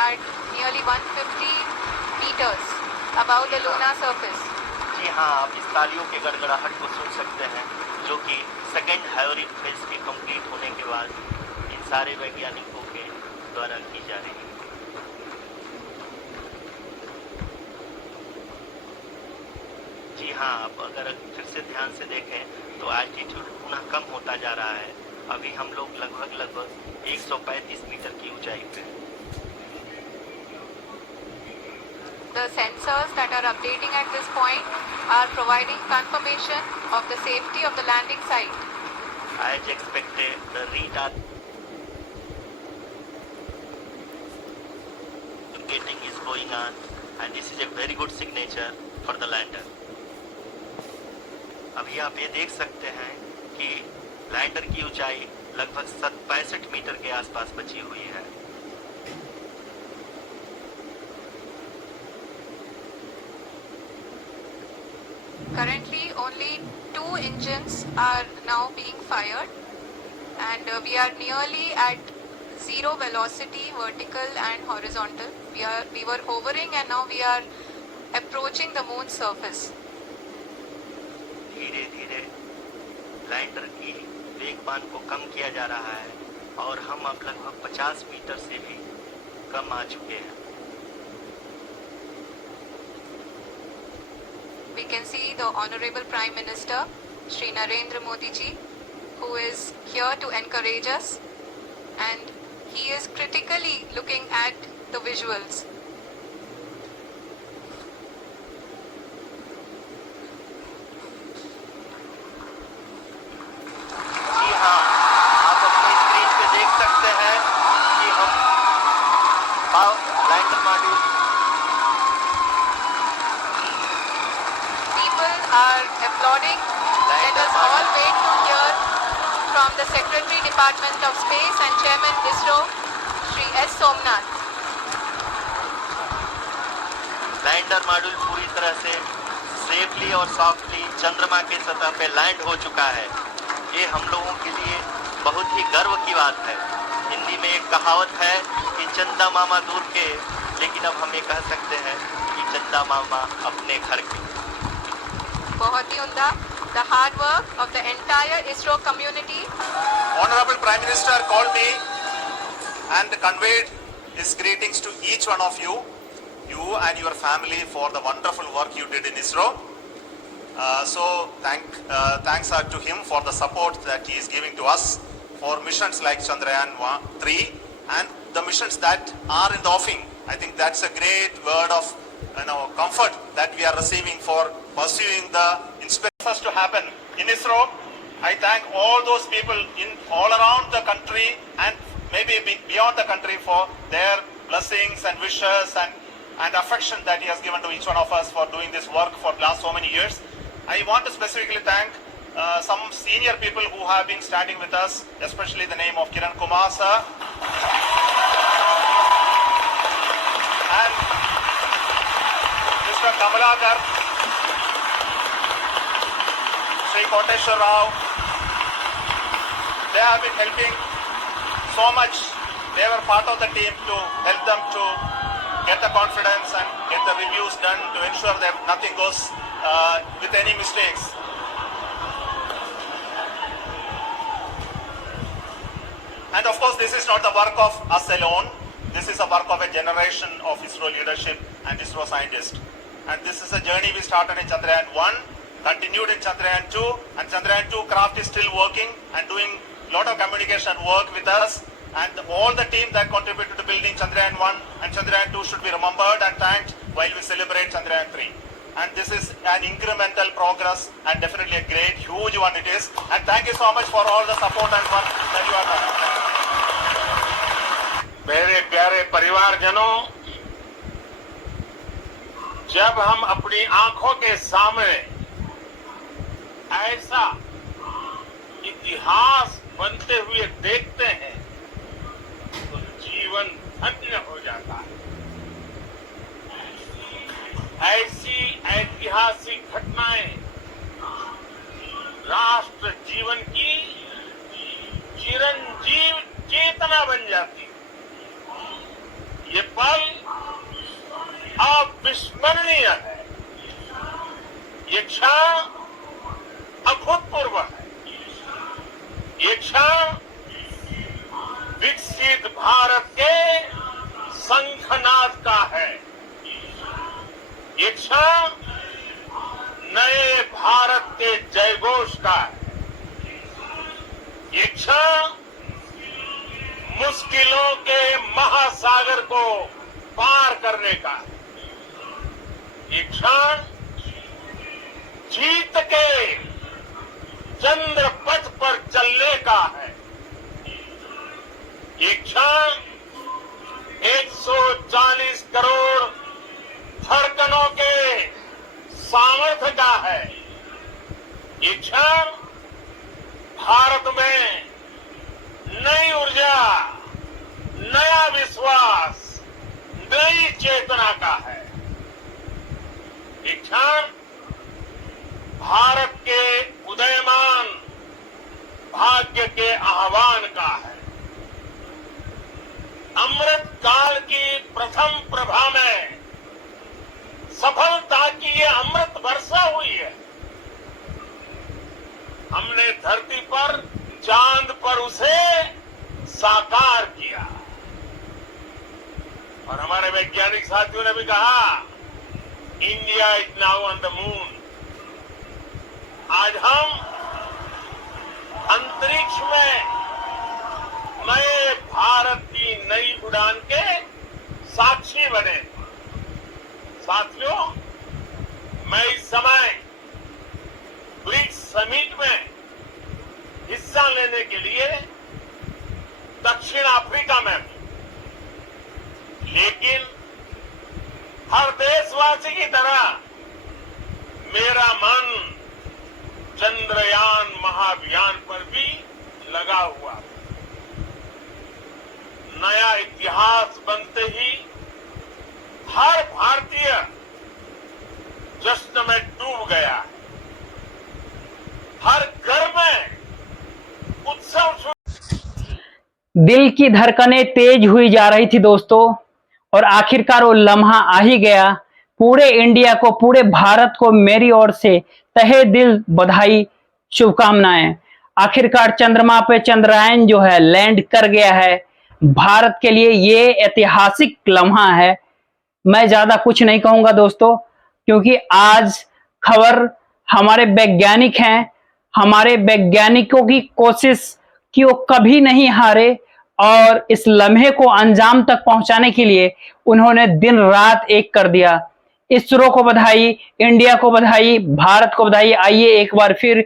at nearly 150 meters above the lunar surface. जी हाँ, आप इस तालियों के गड़गड़ाहट को सुन सकते हैं, जो कि सेकेंड हायोरिक फेज के कंप्लीट होने के बाद इन सारे वैज्ञानिकों के द्वारा की जा रही है। जी हाँ, आप अगर फिर से ध्यान से देखें तो एल्टीट्यूड पुनः कम होता जा रहा है। अभी हम लोग लगभग 135 मीटर की ऊंचाई पे हैं। The sensors that are updating at this point are providing confirmation of the safety of the landing site. As expected, the radar getting is going on, and this is a very good signature for the lander. अभी आप ये देख सकते हैं कि lander की ऊंचाई लगभग 65 मीटर के आसपास बची हुई है। Currently, only 2 engines are now being fired, and we are nearly at zero velocity, vertical and horizontal. We were hovering, and now we are approaching the moon's surface. धीरे धीरे लैंडर की वेगमान को कम किया जा रहा है और हम अब लगभग 50 मीटर से भी कम आ चुके हैं। We can see the Honorable Prime Minister, Shri Narendra Modi ji, who is here to encourage us, and he is critically looking at the visuals. जी हाँ, आप अपनी स्क्रीन पे देख सकते हैं कि हम lander module Are applauding. Let us all wait to hear from the Secretary Department of Space and Chairman ISRO, Shri S. Somnath. Lander module पूरी तरह से सेफली और सॉफ्टली चंद्रमा के सतह पे लैंड हो चुका है। ये हम लोगों के लिए बहुत ही गर्व की बात है। हिंदी में एक कहावत है कि चंदा मामा दूर के, लेकिन अब हम ये कह सकते हैं कि चंदा मामा अपने घर के। बहुत ही उम्दा, the hard work of the entire ISRO community. Honorable Prime Minister called me and conveyed his greetings to each one of you and your family for the wonderful work you did in ISRO. So thanks are to him for the support that he is giving to us for missions like Chandrayaan 3 and the missions that are in the offing. I think that's a great word of comfort that we are receiving for pursuing the inspirations to happen in ISRO. I thank all those people in all around the country and maybe beyond the country for their blessings and wishes and affection that he has given to each one of us for doing this work for last so many years. I want to specifically thank some senior people who have been standing with us, especially the name of Kiran Kumar sir and Mr. Kamalakar, Sri Koteshwar Rao. They have been helping so much. They were part of the team to help them to get the confidence and get the reviews done to ensure that nothing goes with any mistakes. And of course, this is not the work of us alone. This is a work of a generation of ISRO leadership and ISRO scientists. And this is a journey we started in Chandrayaan 1, continued in Chandrayaan 2, and Chandrayaan 2 craft is still working and doing a lot of communication work with us. And all the team that contributed to building Chandrayaan 1 and Chandrayaan 2 should be remembered and thanked while we celebrate Chandrayaan 3. And this is an incremental progress and definitely a great, huge one it is. And thank you so much for all the support and work that you have done. मेरे प्यारे परिवारजनों, जब हम अपनी आंखों के सामने ऐसा इतिहास बनते हुए देखते हैं तो जीवन धन्य हो जाता है। ऐसी ऐतिहासिक घटनाएं राष्ट्र जीवन की चिरंजीव चेतना बन जाती। ये पल अविस्मरणीय है। ये क्षण अभूतपूर्व है। ये क्षण विकसित भारत के शंखनाद का है। ये क्षण नए भारत के जयघोष का है। ये क्षण मुश्किलों के महासागर को पार करने का है। ये क्षण जीत के चंद्र पथ पर चलने का है। ये क्षण 140 करोड़ धड़कनों के सामर्थ्य का है। ये क्षण भारत में नई ऊर्जा, नया विश्वास, नई चेतना का है। ये क्षण भारत के उदयमान भाग्य के आह्वान का है। अमृत काल की प्रथम प्रभा में सफलता की ये अमृत वर्षा हुई है। हमने धरती पर, चांद पर उसे साकार किया। और हमारे वैज्ञानिक साथियों ने भी कहा, India is now on the moon. आज हम अंतरिक्ष में नए भारत की नई उड़ान के साक्षी बने। साथियों, मैं इस समय ब्रिक्स समिट में हिस्सा लेने के लिए दक्षिण अफ्रीका में हूं, लेकिन हर देशवासी की तरह मेरा मन चंद्रयान महाअभियान पर भी लगा हुआ। नया इतिहास बनते ही हर भारतीय जश्न में डूब गया। हर घर में उत्सव। दिल की धड़कनें तेज हुई जा रही थी दोस्तों, और आखिरकार वो लम्हा आ ही गया। पूरे इंडिया को, पूरे भारत को मेरी ओर से तहे दिल बधाई, शुभकामनाएं। आखिरकार चंद्रमा पे चंद्रयान जो है लैंड कर गया है। भारत के लिए ये ऐतिहासिक लम्हा है। मैं ज्यादा कुछ नहीं कहूंगा दोस्तों, क्योंकि आज खबर हमारे वैज्ञानिक हैं। हमारे वैज्ञानिकों की कोशिश कि वो कभी नहीं हारे, और इस लम्हे को अंजाम तक पहुंचाने के लिए उन्होंने दिन रात एक कर दिया। इसरो को बधाई, इंडिया को बधाई, भारत को बधाई। आइए एक बार फिर